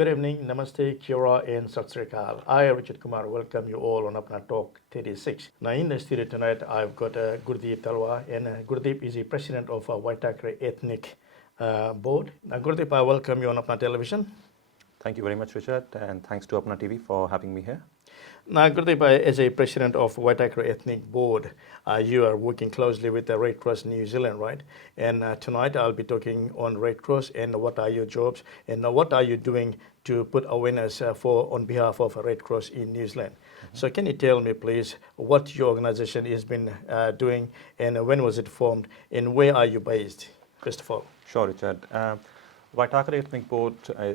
Good evening, Namaste, Kira, and Sat Sri Akal. I, Richard Kumar, welcome you all on Apna Talk 36. Now, in the studio tonight, I've got Gurdeep Talwar, and Gurdeep is the president of Waitakere Ethnic Board. Now, Gurdeep, I welcome you on Apna Television. Thank you very much, Richard, and thanks to Apna TV for having me here. Now, Gurdeep, as a president of Waitakere Ethnic Board, you are working closely with the Red Cross New Zealand, right? And tonight I'll be talking on Red Cross and what are your jobs and what are you doing to put awareness on behalf of Red Cross in New Zealand. So can you tell me, please, what your organization has been doing and when was it formed and where are you based, first of all? Sure, Richard. Waitakere Ethnic Board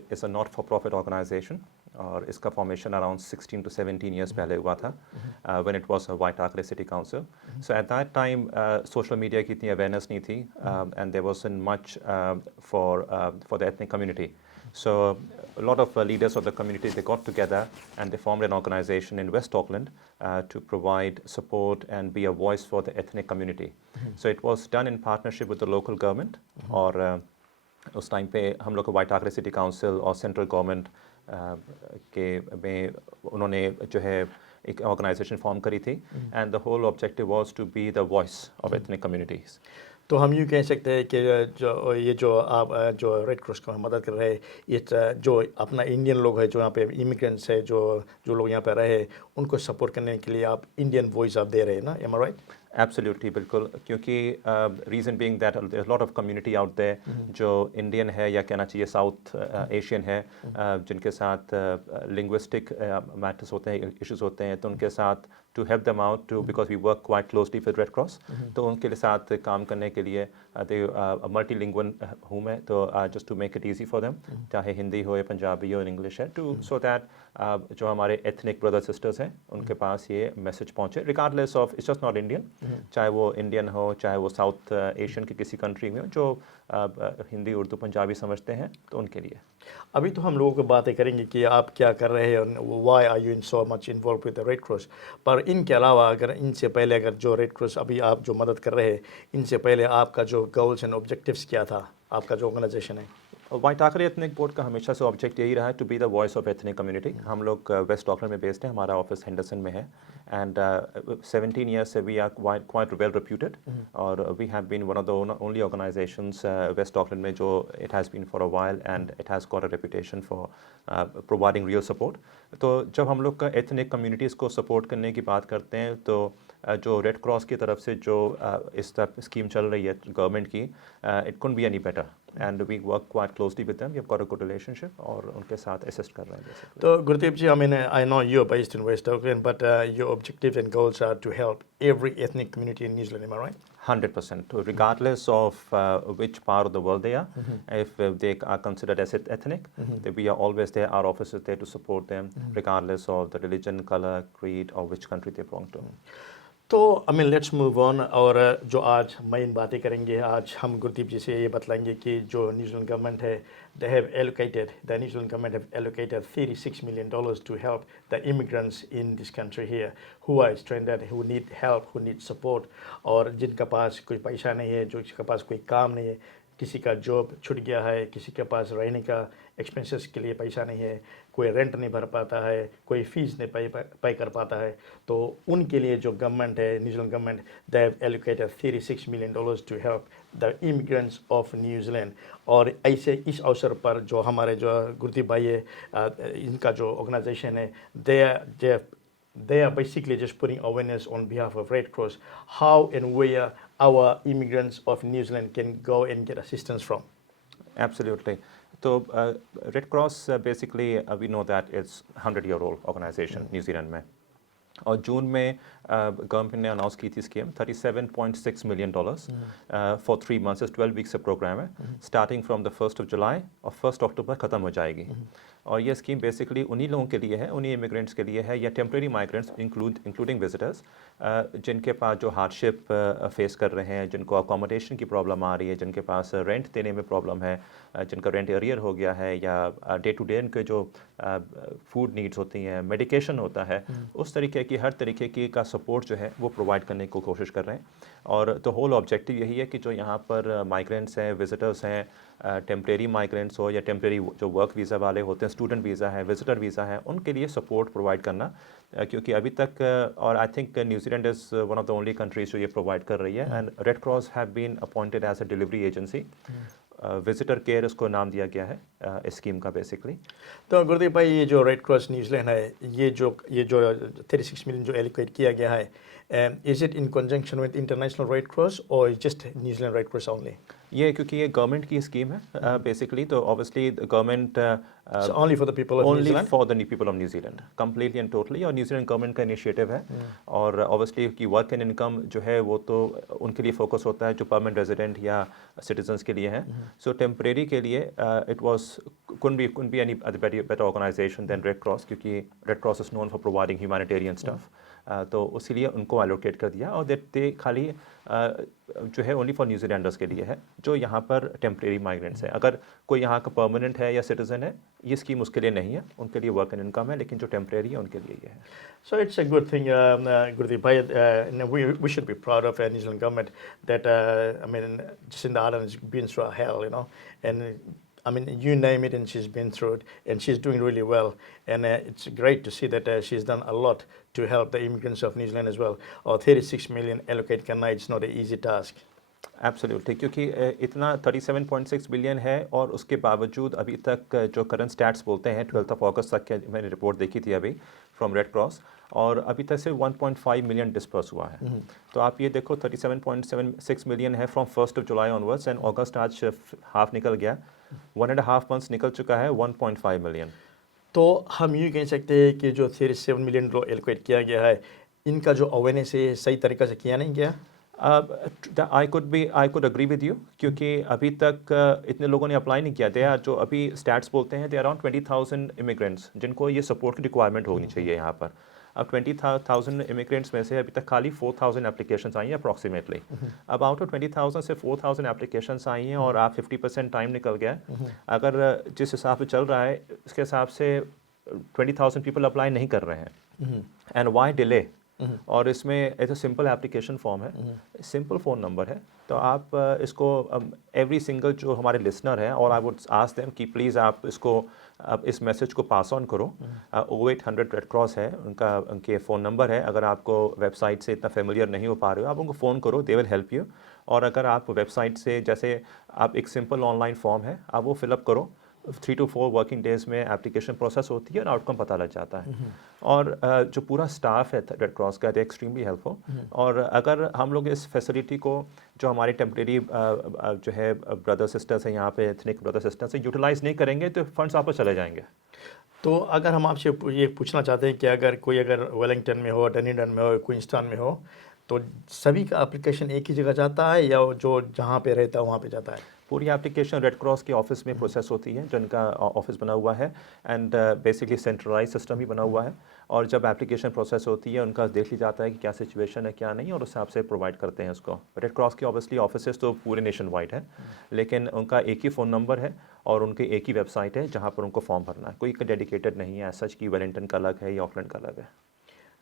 is a not-for-profit organization. और इसका formation around 16 to 17 years पहले हुआ था when it was a Waitakere City Council. So at that time social media की इतनी awareness नहीं थी and there wasn't much for the ethnic community. So a lot of leaders of the community, they got together and they formed an organization in West Auckland to provide support and be a voice for the ethnic community. So it was done in partnership with the local government और उस time पे हम लोग Waitakere City Council और central government के में उन्होंने जो है एक ऑर्गेनाइजेशन फॉर्म करी थी and the whole objective was to be the voice of ethnic communities. तो हम यूँ कह सकते हैं कि जो आप जो रेड क्रॉस को मदद कर रहे हैं ये जो अपना इंडियन लोग है जो यहाँ पे इमिग्रेंट्स है जो लोग यहाँ पे रहे उनको सपोर्ट करने के लिए आप इंडियन वॉइस आप दे रहे हैं ना, एम आई राइट? Absolutely, बिल्कुल, क्योंकि reason being that there is lot of community out there जो इंडियन है या कहना चाहिए साउथ एशियन है जिनके साथ लिंग्विस्टिक मैटर्स होते हैं, इश्यूज होते हैं, तो उनके साथ to help them out to because we work quite closely with Red Cross, तो उनके साथ काम करने के लिए मल्टीलिंगुअल हूँ मैं, तो just to make it easy for them, चाहे हिंदी हो या पंजाबी हो इंग्लिश है, टू सो दैट जो हमारे एथनिक ब्रदर सिस्टर्स हैं उनके पास ये मैसेज पहुँचे regardless of its just not Indian, चाहे वो इंडियन हो चाहे वो साउथ एशियन की किसी कंट्री में हो जो हिंदी उर्दू पंजाबी समझते हैं, तो उनके लिए. अभी तो हम लोगों को बातें करेंगे कि आप क्या कर रहे हैं, why are you in so much involve with the Red Cross, पर इनके अलावा अगर इनसे पहले अगर जो रेड क्रॉस अभी आप जो मदद कर रहे हैं इनसे पहले आपका जो गोल्स एंड ऑब्जेक्टिव्स क्या था, आपका जो ऑर्गेनाइजेशन है? Waitakere एथनिक बोर्ड का हमेशा से ऑब्जेक्ट यही रहा है to be the voice of ethnic community. हम लोग वेस्ट ऑकलैंड में बेस्ड हैं, हमारा ऑफिस हेंडरसन में है एंड 17 years से we are quite well reputed और we have been one of the only organisations West Auckland में जो it has been for a while and it has got a reputation for providing real support. तो जब हम लोग का ethnic communities को support करने की बात करते हैं तो जो रेड क्रॉस की तरफ से जो इस तरह स्कीम चल रही है गवर्नमेंट की, it couldn't be any better and we work quite closely with them, we have got a good relationship और उनके साथ असिस्ट कर रहे हैं. तो गुरदीप जी, I mean I know you are based in waste Auckland but your objectives and goals are to help every ethnic community in New Zealand, M I right? 100%, regardless of which part of the world they are, if they are considered as ethnic, we are always there, our office is there to support them, regardless of the religion, color, creed or which country they belong to. तो I mean let's move on, और जो आज main बातें करेंगे, आज हम गुरदीप जी से ये बतलाएंगे कि जो न्यूजीलैंड गवर्नमेंट है the New Zealand government have allocated $36 million to help the immigrants in this country here who are stranded, who need help, who need support, और जिनका पास कोई पैसा नहीं है, जो जिसके पास कोई काम नहीं है, किसी का जॉब छूट गया है, किसी के पास रहने का एक्सपेंसेस के लिए पैसा नहीं है, कोई रेंट नहीं भर पाता है, कोई फीस नहीं पे कर पाता है, तो उनके लिए जो गवर्नमेंट है New Zealand government they have allocated $36 million to help the immigrants of New Zealand. और ऐसे इस अवसर पर जो हमारे जो गुरदीप भाई है इनका जो ऑर्गेनाइजेशन है they are basically just putting awareness on behalf of Red Cross how and where our immigrants of New Zealand can go and get assistance from. Absolutely. So Red Cross basically we know that it's 100-year-old organization New Zealand में, और जून में government ने announce की थी scheme $37.6 million for 3 months, 12 weeks का programme है, starting from the 1st of July और 1st October ख़त्म हो जाएगी. और ये स्कीम बेसिकली उन्हीं लोगों के लिए है, उन्हीं इमिग्रेंट्स के लिए है या टेम्प्रेरी माइग्रेंट्स इंक्लूडिंग विजिटर्स जिनके पास जो हार्डशिप फेस कर रहे हैं, जिनको अकोमोडेशन की प्रॉब्लम आ रही है, जिनके पास रेंट देने में प्रॉब्लम है, जिनका रेंट एरियर हो गया है, या डे टू डे उनके जो फूड नीड्स होती हैं, मेडिकेशन होता है, उस तरीके कि हर तरीके की का सपोर्ट जो है वो प्रोवाइड करने की कोशिश कर रहे हैं। और तो होल ऑब्जेक्टिव यही है कि जो यहाँ पर माइग्रेंट्स हैं, विजिटर्स हैं, टेम्परेरी माइग्रेंट्स हो या टेम्परेरी जो वर्क वीज़ा वाले होते हैं, स्टूडेंट वीज़ा है, विजिटर वीज़ा है, उनके लिए सपोर्ट प्रोवाइड करना। क्योंकि अभी तक और I think New Zealand is one of the only countries जो ये प्रोवाइड कर रही है। And Red Cross have been appointed as a delivery agency. Visitor care इसको नाम दिया गया है इस स्कीम का बेसिकली। तो गुरदीप भाई, ये जो रेड क्रॉस न्यूजीलैंड है, ये जो 36 मिलियन जो एलोकेट किया गया है, is it in conjunction with international red cross और just New Zealand red cross only? ये क्योंकि ये गवर्नमेंट की स्कीम है बेसिकली, तो obviously government only for the people of only New Zealand, for the people of New Zealand completely and totally. और New Zealand government का initiative है। और ऑब्वियसली कि वर्क एंड इनकम जो है वो तो उनके लिए फोकस होता है जो परमानेंट रेजिडेंट या सिटीजन्स के लिए हैं। सो टेम्परेरी के लिए it was couldn't be any better organization than Red Cross, क्योंकि Red Cross is known for providing humanitarian stuff। तो उसीलिए उनको एलोकेट कर दिया। और दे खाली जो है ओनली फॉर न्यूजीलैंडर्स के लिए है जो यहाँ पर टेम्परेरी माइग्रेंट्स हैं। अगर कोई यहाँ का परमानेंट है या सिटीजन है, ये स्कीम उसके लिए नहीं है, उनके लिए वर्क एंड इनकम है, लेकिन जो टेम्परेरी है उनके लिए ये है। So it's a good thing, Gurdeep Bhai. We should be proud of New Zealand government that I mean, Jacinda Ardern has been through hell, you know, and I mean, you name it, and she's been through it, and she's doing really well. And it's great to see that she's done a lot to help the immigrants of New Zealand as well. Or 36 million allocate करना, it's not an easy task. Absolutely, क्योंकि इतना 37.6 billion है और उसके बावजूद अभी तक जो करंट स्टैट्स बोलते हैं 12 अगस्त तक के, मैंने रिपोर्ट देखी थी अभी फ्रॉम रेड क्रॉस, और अभी तक से 1.5 मिलियन डिस्पर्स हुआ है। तो आप ये देखो 37.76 मिलियन है from 1 July onwards, and August आज हाफ निकल गया, 1.5 मंथ्स निकल चुका है, 1.5 मिलियन। तो हम यूँ कह सकते हैं कि जो 37 मिलियन जो एलोकेट किया गया है, इनका जो अवेयरनेस है सही तरीक़ा से किया नहीं गया। I could agree with you, क्योंकि अभी तक इतने लोगों ने अप्लाई नहीं किया था। जो अभी स्टैट्स बोलते हैं, दे अराउंड 20,000 इमिग्रेंट्स जिनको ये सपोर्ट की रिक्वायरमेंट होनी चाहिए यहाँ पर। अब 20,000 इमिग्रेंट्स में से अभी तक खाली 4,000 एप्लीकेशंस आई हैं अप्रॉक्सीमेटली। अब आउट ऑफ 20,000 से 4,000 एप्लीकेशंस आई हैं और आप 50% टाइम निकल गया। अगर जिस हिसाब से चल रहा है उसके हिसाब से 20,000 पीपल अप्लाई नहीं कर रहे हैं। And why delay? और इसमें एक सिंपल एप्लीकेशन फॉर्म है, सिंपल फ़ोन नंबर है, तो आप इसको एवरी सिंगल जो हमारे लिसनर हैं, और आई वुड आस्क देम कि प्लीज़ आप इसको इस मैसेज को पास ऑन करो। 0800 रेड क्रॉस है उनके फ़ोन नंबर है। अगर आपको वेबसाइट से इतना फेमिलियर नहीं हो पा रहे हो, आप उनको फ़ोन करो, दे विल हेल्प यू। और अगर आप वेबसाइट से, जैसे आप एक सिंपल ऑनलाइन फॉर्म है, आप वो फिलअप करो, 3 to 4 वर्किंग डेज में एप्लीकेशन प्रोसेस होती है और आउटकम पता लग जाता है। और जो पूरा स्टाफ है रेड क्रॉस का, दे एक्सट्रीमली हेल्पफुल। और अगर हम लोग इस फैसिलिटी को, जो हमारे टेम्परेरी जो है ब्रदर सिस्टर्स हैं यहाँ पे, एथनिक ब्रदर सिस्टर्स हैं, यूटिलाइज नहीं करेंगे तो फंड्स वापस चले जाएंगे। तो अगर हम आपसे ये पूछना चाहते हैं कि अगर कोई वेलिंगटन में हो, डनिडन में हो, क्वींसटन में हो, तो सभी का एप्लीकेशन एक ही जगह जाता है या जो जहाँ पे रहता है वहाँ पे जाता है? पूरी एप्लीकेशन रेड क्रॉस के ऑफिस में प्रोसेस होती है, जिनका ऑफिस बना हुआ है, एंड बेसिकली सेंट्रलाइज सिस्टम ही बना हुआ है। और जब एप्लीकेशन प्रोसेस होती है, उनका देख लिया जाता है कि क्या सिचुएशन है क्या नहीं, और उस हिसाब से प्रोवाइड करते हैं उसको। रेड क्रॉस के ऑब्वियसली ऑफिसेस तो पूरे नेशन वाइड है, लेकिन उनका एक ही फ़ोन नंबर है और उनकी एक ही वेबसाइट है जहाँ पर उनको फॉर्म भरना है। कोई डेडिकेटेड नहीं है सच कि वेलिंगटन का अलग है या ऑकलैंड का अलग है।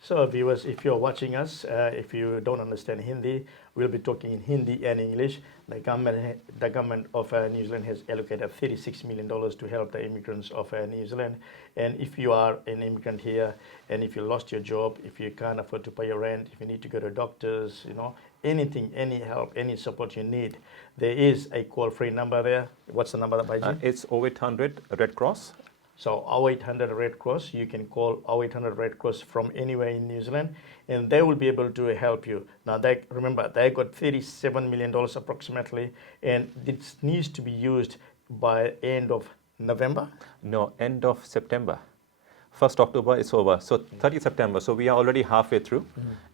So viewers, if you're watching us, if you don't understand Hindi, we'll be talking in Hindi and English. The government of New Zealand has allocated $36 million to help the immigrants of New Zealand. And if you are an immigrant here, and if you lost your job, if you can't afford to pay your rent, if you need to go to doctors, you know, anything, any help, any support you need, there is a call-free number there. What's the number, Baiji? It's 0800 Red Cross. So 0800 Red Cross, you can call 0800 Red Cross from anywhere in New Zealand, and they will be able to help you. Now, remember, they got $37 million approximately, and this needs to be used by end of November? No, end of September. 1st October is over, so 30th September. So we are already halfway through,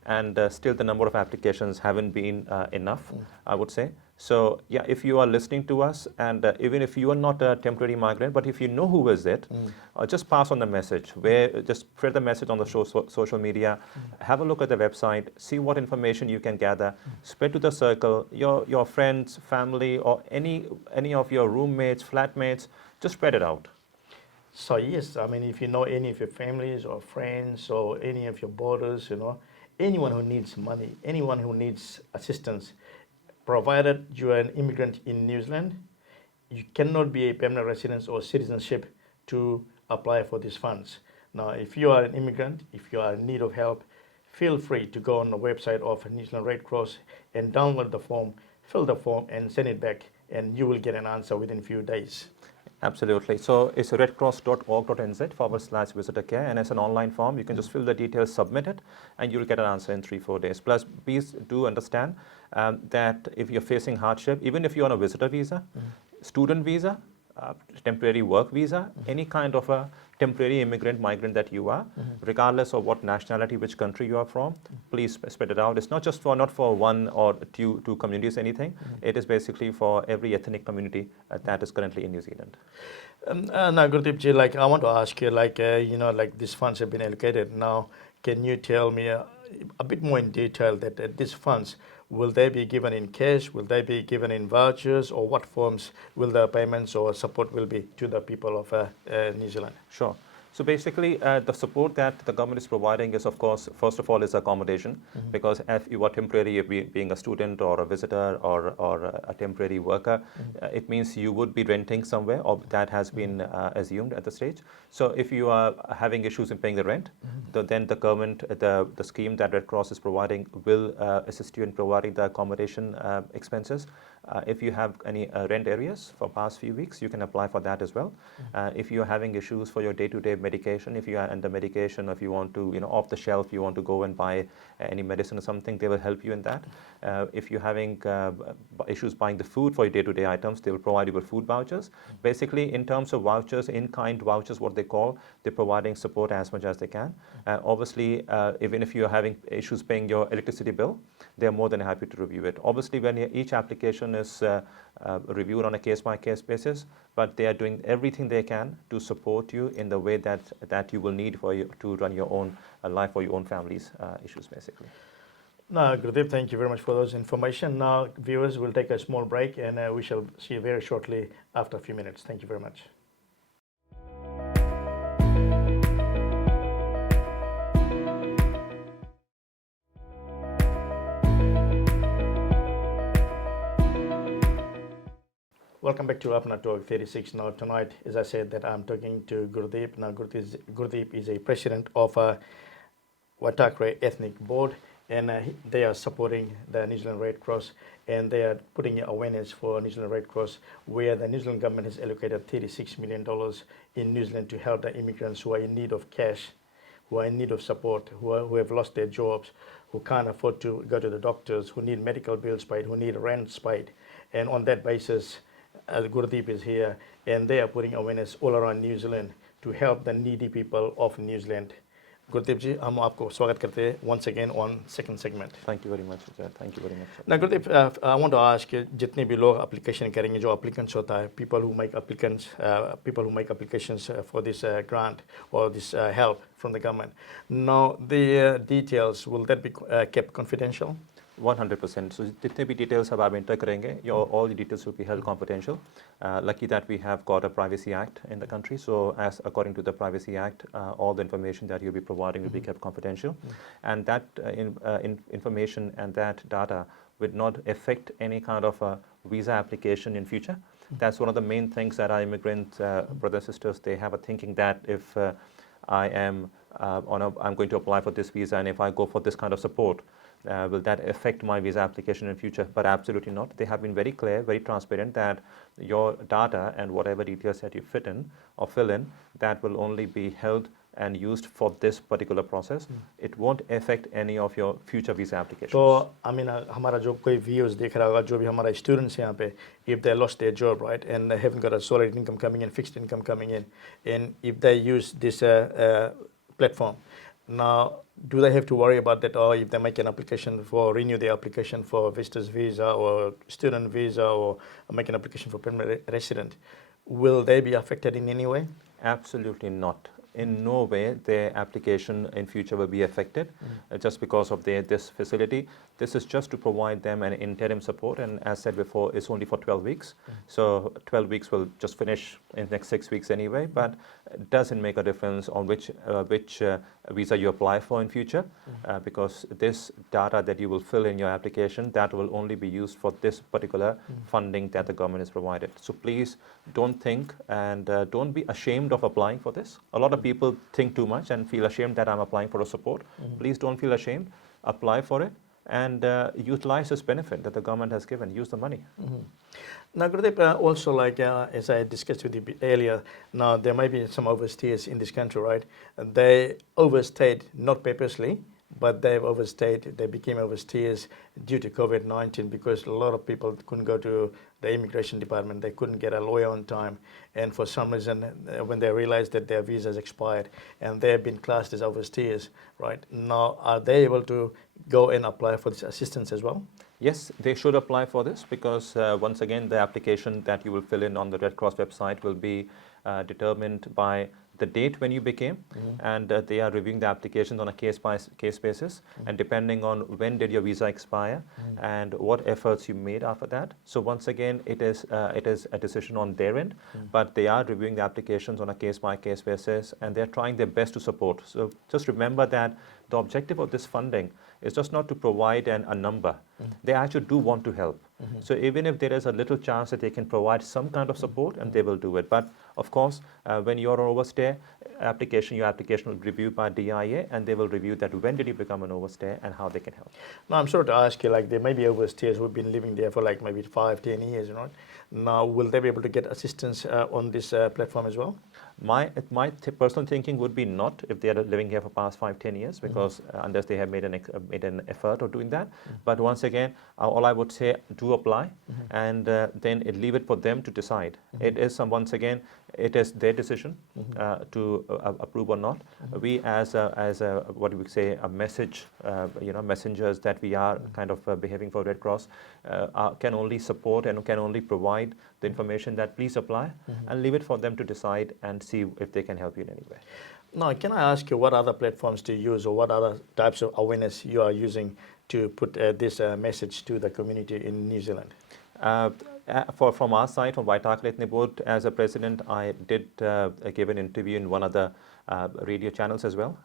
and still the number of applications haven't been enough, I would say. So yeah, if you are listening to us, and even if you are not a temporary migrant, but if you know who is it, just pass on the message. Just spread the message on the social media. Have a look at the website. See what information you can gather. Spread to the circle, your friends, family, or any of your roommates, flatmates. Just spread it out. So yes, I mean, if you know any of your families or friends or any of your borders, anyone who needs money, anyone who needs assistance, provided you are an immigrant in New Zealand, you cannot be a permanent resident or citizenship to apply for these funds. Now, if you are an immigrant, if you are in need of help, feel free to go on the website of New Zealand Red Cross and download the form, fill the form, and send it back, and you will get an answer within a few days. Absolutely. So it's redcross.org.nz/visitor care, and it's an online form. You can just fill the details, submit it, and you'll get an answer in 3-4 days. Plus, please do understand that if you're facing hardship, even if you're on a visitor visa, student visa, temporary work visa, any kind of a temporary immigrant, migrant that you are, regardless of what nationality, which country you are from, please spread it out. It's not just not for one or two communities, anything. It is basically for every ethnic community that is currently in New Zealand. Now, Gurdeep ji, I want to ask you, these funds have been allocated. Now, can you tell me a bit more in detail that these funds, will they be given in cash? Will they be given in vouchers? Or what forms will the payments or support will be to the people of New Zealand? Sure. So basically, the support that the government is providing is, of course, first of all, is accommodation, because if you are temporary, being a student or a visitor or a temporary worker, it means you would be renting somewhere, or that has been assumed at the stage. So if you are having issues in paying the rent, then the government, the scheme that Red Cross is providing will assist you in providing the accommodation expenses. If you have any rent areas for past few weeks, you can apply for that as well. If you're having issues for your day-to-day medication, if you are under medication, or if you want to, off the shelf, you want to go and buy any medicine or something, they will help you in that. If you're having issues buying the food for your day-to-day items, they will provide you with food vouchers. Basically, in terms of vouchers, in-kind vouchers, what they call, they're providing support as much as they can. Obviously, even if you're having issues paying your electricity bill, they're more than happy to review it. Obviously, when each application is reviewed on a case-by-case basis, but they are doing everything they can to support you in the way that you will need for you to run your own life or your own family's issues, basically. Now, Gurdeep, thank you very much for those information. Now, viewers, will take a small break, and we shall see you very shortly after a few minutes. Thank you very much. Welcome back to Apna Talk 36. Now, tonight, as I said, that I'm talking to Gurdeep. Now, Gurdeep is a president of Waitakere Ethnic Board, and they are supporting the New Zealand Red Cross, and they are putting awareness for New Zealand Red Cross, where the New Zealand government has allocated $36 million in New Zealand to help the immigrants who are in need of cash, who are in need of support, who have lost their jobs, who can't afford to go to the doctors, who need medical bills paid, who need rent paid. And on that basis, Gurdeep is here, and they are putting awareness all around New Zealand to help the needy people of New Zealand. Gurdeep ji, हम आपको स्वागत करते हैं once again on second segment. Thank you very much, Ajay. Thank you very much. Now, Gurdeep, I want to ask you, जितने भी लोग application करेंगे, जो applicants होता है, people who make applications for this grant or this help from the government. Now, the details, will that be kept confidential? 100%. So जितने भी details अब आप enter करेंगे, all the details will be held confidential. Lucky that we have got a Privacy Act in the country. So as according to the Privacy Act, all the information that you'll be providing will be kept confidential. And that information and that data would not affect any kind of a visa application in future. That's one of the main things that our immigrant brothers and sisters, they have a thinking that if I'm going to apply for this visa, and if I go for this kind of support, will that affect my visa application in future? But absolutely not. They have been very clear, very transparent that your data and whatever details that you fit in or fill in, that will only be held and used for this particular process. It won't affect any of your future visa applications. So, I mean, हमारा जो कोई views देख रहा होगा, जो भी हमारा students हैं यहाँ पे, if they lost their job, right, and they haven't got a solid income coming in, fixed income coming in, and if they use this platform, now, do they have to worry about that, or if they make an application renew their application for visitor's visa or student visa, or make an application for permanent resident, will they be affected in any way? Absolutely not. in no way their application in future will be affected just because of this facility. This is just to provide them an interim support, and as said before, it's only for 12 weeks. So 12 weeks will just finish in the next 6 weeks anyway, but it doesn't make a difference on which visa you apply for in future, because this data that you will fill in your application, that will only be used for this particular funding that the government has provided. So please don't think and don't be ashamed of applying for this. A lot of people think too much and feel ashamed that I'm applying for a support. Please don't feel ashamed. Apply for it and utilize this benefit that the government has given. Use the money. Now, Gurdeep, also like as I discussed with you earlier, now there might be some overstayers in this country, right? They overstayed not purposely, but they've overstayed. They became overstayers due to COVID-19 because a lot of people couldn't go to the immigration department. They couldn't get a lawyer on time, and for some reason, when they realized that their visas expired and they have been classed as overstayers, right? Now, are they able to go and apply for this assistance as well? Yes, they should apply for this because once again, the application that you will fill in on the Red Cross website will be determined by the date when you became, and they are reviewing the applications on a case-by-case basis, and depending on when did your visa expire and what efforts you made after that. So once again, it is a decision on their end, but they are reviewing the applications on a case-by-case basis, and they're trying their best to support. So just remember that the objective of this funding is just not to provide a number. They actually do want to help. So even if there is a little chance that they can provide some kind of support, and they will do it. But of course, when you're on overstay application, your application will be reviewed by DIA, and they will review that when did you become an overstay and how they can help. Now, I'm sorry to ask you, like there may be overstayers who've been living there for like maybe 5-10 years, you know. Now, will they be able to get assistance on this platform as well? My personal thinking would be not if they are living here for past 5-10 years, because unless they have made an effort of doing that. But once again, all I would say, do apply, and then leave it for them to decide. It is once again, it is their decision to approve or not. We as a what do we say, a message, messengers that we are kind of behaving for Red Cross, can only support and can only provide the information that please apply, and leave it for them to decide and see if they can help you in any way. Now, can I ask you what other platforms do you use, or what other types of awareness you are using to put this message to the community in New Zealand? From our side, from Waitakere board, as a president, I did give an interview in one of the radio channels as well,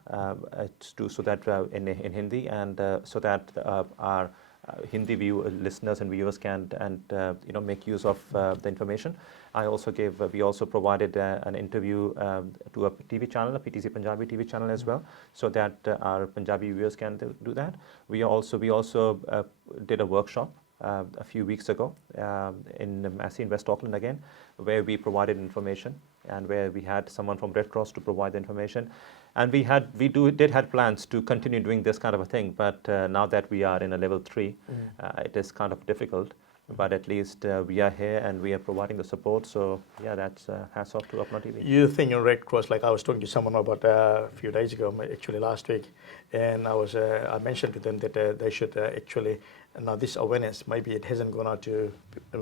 so that in Hindi, and so that our Hindi listeners and viewers can make use of the information. We also provided an interview to a TV channel, a PTC Punjabi TV channel as well, so that our Punjabi viewers can do that. We also did a workshop a few weeks ago in Massey in West Auckland again, where we provided information and where we had someone from Red Cross to provide the information. And we did have plans to continue doing this kind of a thing, but now that we are in a level 3, it is kind of difficult. But at least we are here and we are providing the support. So yeah, that's hats off to Apna TV. You think in Red Cross, like I was talking to someone about a few days ago, actually last week, and I mentioned to them that they should actually, now this awareness, maybe it hasn't gone out to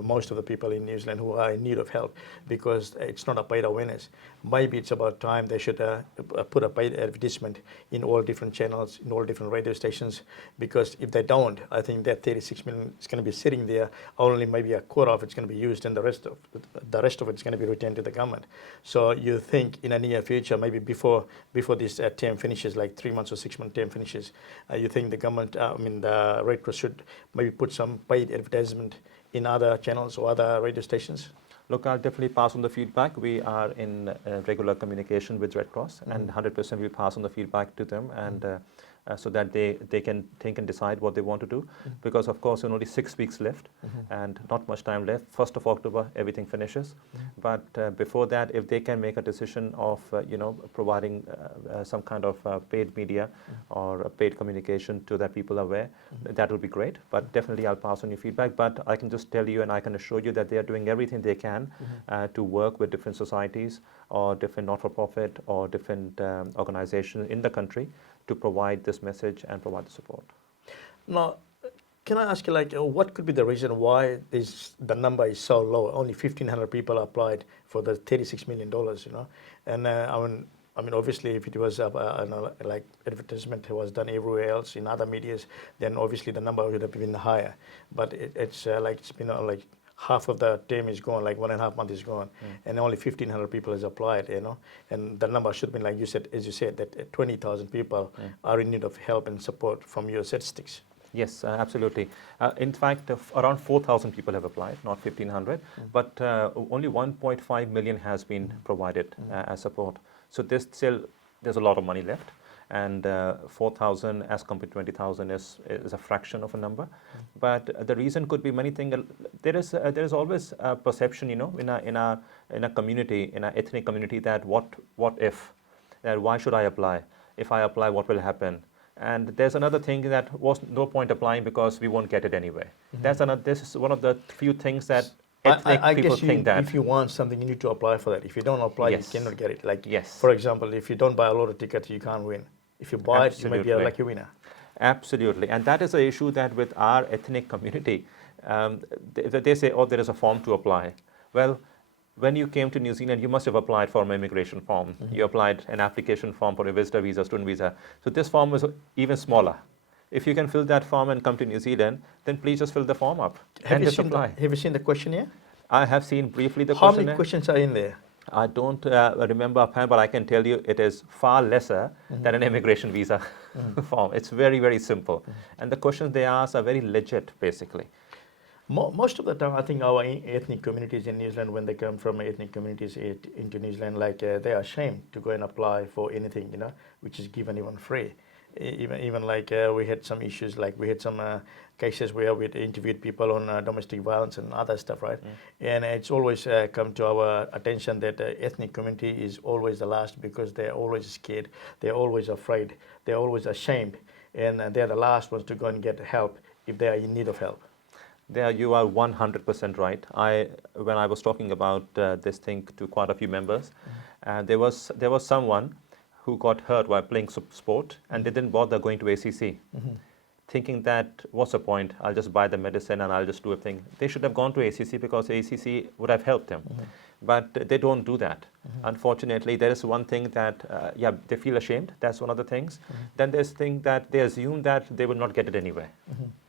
most of the people in New Zealand who are in need of help, because it's not a paid awareness. Maybe it's about time they should put a paid advertisement in all different channels, in all different radio stations, because if they don't, I think that 36 million is going to be sitting there, only maybe a quarter of it's going to be used, and the rest of it is going to be returned to the government. So you think in a near future, maybe before this term finishes, like 3 months or 6 month term finishes, you think the government, the Red Cross should maybe put some paid advertisement in other channels or other radio stations? Look, I'll definitely pass on the feedback. We are in regular communication with Red Cross, and 100% we pass on the feedback to them, and so that they can think and decide what they want to do. Because of course, only 6 weeks left, and not much time left. 1st of October, everything finishes. But before that, if they can make a decision of providing some kind of paid media or paid communication to that people are aware, that would be great. But definitely, I'll pass on your feedback. But I can just tell you, and I can assure you that they are doing everything they can to work with different societies or different not-for-profit or different organizations in the country to provide this message and provide the support. Now, can I ask you, like, what could be the reason why the number is so low? Only 1,500 people applied for the $36 million, and I mean, obviously, if it was like advertisement was done everywhere else in other medias, then obviously the number would have been higher. But it's like it's been like half of the term is gone, like 1.5 months is gone, and only 1,500 people has applied, and the number should be, like you said, as you said, that 20,000 people are in need of help and support from your statistics. Yes, absolutely. In fact, around 4,000 people have applied, not 1,500, but only 1.5 million has been provided as support. So there's a lot of money left, and 4,000 as compared to 20,000 is a fraction of a number. But the reason could be many things. There is always a perception, in a community, in an ethnic community, that what if, that why should I apply? If I apply, what will happen? And there's another thing that was no point applying because we won't get it anyway. This is one of the few things that ethnic I people guess think that. if you want something, you need to apply for that. If you don't apply, Yes. you cannot get it. Like, Yes. for example, if you don't buy a lot of tickets, you can't win. If you buy it, you might be a Absolutely. lucky winner. Absolutely. And that is an issue that with our ethnic community, they say, oh, there is a form to apply. Well, when you came to New Zealand, you must have applied for an immigration form. You applied an application form for a visitor visa, student visa. So this form is even smaller. If you can fill that form and come to New Zealand, then please just fill the form up and just apply. Have you seen the questionnaire? I have seen briefly the How questionnaire. many questions are in there? I don't remember offhand, but I can tell you it is far lesser than an immigration visa form. It's very, very simple. And the questions they ask are very legit, basically. Most of the time, I think our ethnic communities in New Zealand, when they come from ethnic communities into New Zealand, like they are ashamed to go and apply for anything, which is given even free. Even like we had some issues, like we had some cases where we interviewed people on domestic violence and other stuff, right? And it's always come to our attention that the ethnic community is always the last because they're always scared, they're always afraid, they're always ashamed, and they're the last ones to go and get help if they are in need of help. There, you are 100% right. When I was talking about this thing to quite a few members, there was someone who got hurt while playing sport, and they didn't bother going to ACC, thinking that what's the point? I'll just buy the medicine and I'll just do everything. They should have gone to ACC because ACC would have helped them, but they don't do that. Unfortunately, there is one thing that they feel ashamed. That's one of the things. Then there's thing that they assume that they will not get it anyway.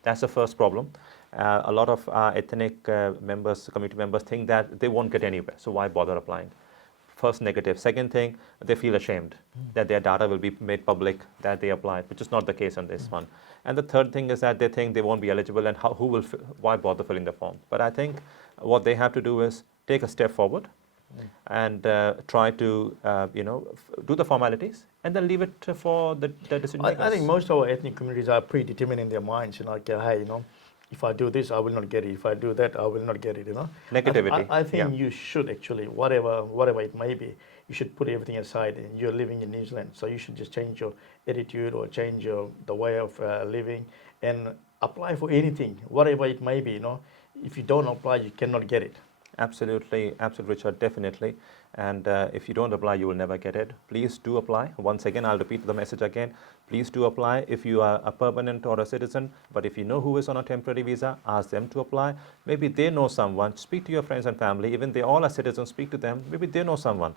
That's the first problem. A lot of ethnic members, community members, think that they won't get anywhere, so why bother applying? First negative. Second thing, they feel ashamed that their data will be made public, that they applied, which is not the case on this one. And the third thing is that they think they won't be eligible, and why bother filling the form? But I think what they have to do is take a step forward and try to do the formalities and then leave it for the decision makers. I think most of our ethnic communities are predetermined in their minds, like, hey, if I do this, I will not get it. If I do that, I will not get it, Negativity. I think you should actually, whatever it may be, you should put everything aside. And you're living in New Zealand, so you should just change your attitude or change the way of living and apply for anything, whatever it may be, If you don't apply, you cannot get it. Absolutely, Richard, definitely. And if you don't apply, you will never get it. Please do apply. Once again, I'll repeat the message again. Please do apply if you are a permanent or a citizen. But if you know who is on a temporary visa, ask them to apply. Maybe they know someone. Speak to your friends and family. Even they all are citizens, speak to them. Maybe they know someone.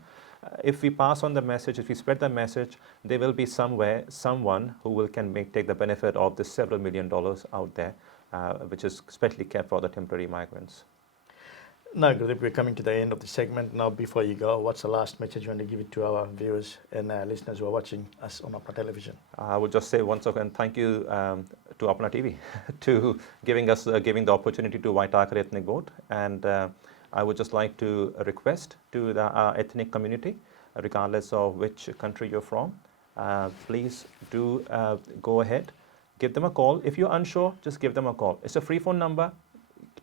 If we pass on the message, if we spread the message, there will be someone who can take the benefit of the several $1 million out there, which is especially kept for the temporary migrants. Now, Gurdeep, we're coming to the end of the segment. Now, before you go, what's the last message you want to give it to our viewers and listeners who are watching us on Apna Television? I would just say once again, thank you to Apna TV to giving the opportunity to Waitakere Ethnic Board. And I would just like to request to the ethnic community, regardless of which country you're from, please do go ahead, give them a call. If you're unsure, just give them a call. It's a free phone number.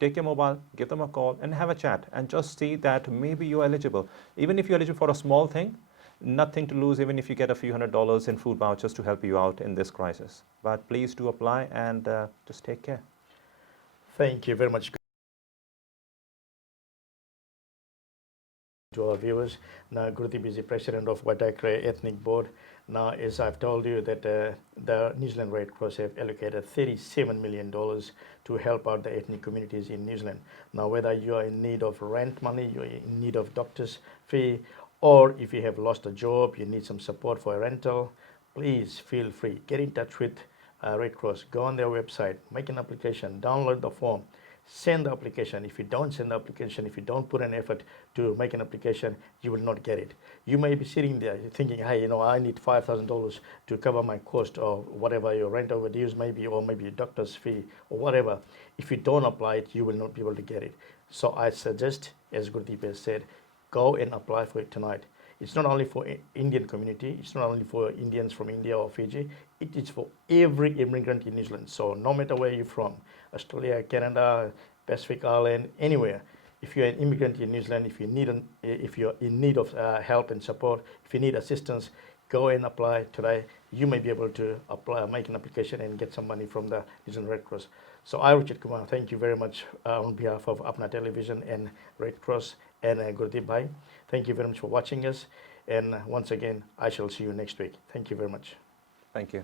Take your mobile, give them a call and have a chat and just see that maybe you're eligible. Even if you're eligible for a small thing, nothing to lose even if you get a few $100s in food vouchers to help you out in this crisis. But please do apply and just take care. Thank you very much to our viewers. Now, Gurdeep is the president of Waitakere Ethnic Board. Now, as I've told you that the New Zealand Red Cross have allocated $37 million to help out the ethnic communities in New Zealand. Now, whether you are in need of rent money, you're in need of doctor's fee, or if you have lost a job, you need some support for a rental, please feel free. Get in touch with Red Cross. Go on their website, make an application, download the form, send the application. If you don't send the application, if you don't put an effort to make an application, you will not get it. You may be sitting there thinking, hey, I need $5,000 to cover my cost or whatever your rent overdues maybe, or maybe a doctor's fee or whatever. If you don't apply it, you will not be able to get it. So I suggest, as Gurdeep has said, go and apply for it tonight. It's not only for Indian community, it's not only for Indians from India or Fiji, it is for every immigrant in New Zealand. So no matter where you're from, Australia, Canada, Pacific Island, anywhere, if you're an immigrant in New Zealand, if you're in need of help and support, if you need assistance, go and apply today. You may be able to apply, make an application and get some money from the New Zealand Red Cross. So I, Richard Kumar, thank you very much on behalf of Apna Television and Red Cross and Gurdeep Bhai. Thank you very much for watching us. And once again, I shall see you next week. Thank you very much. Thank you.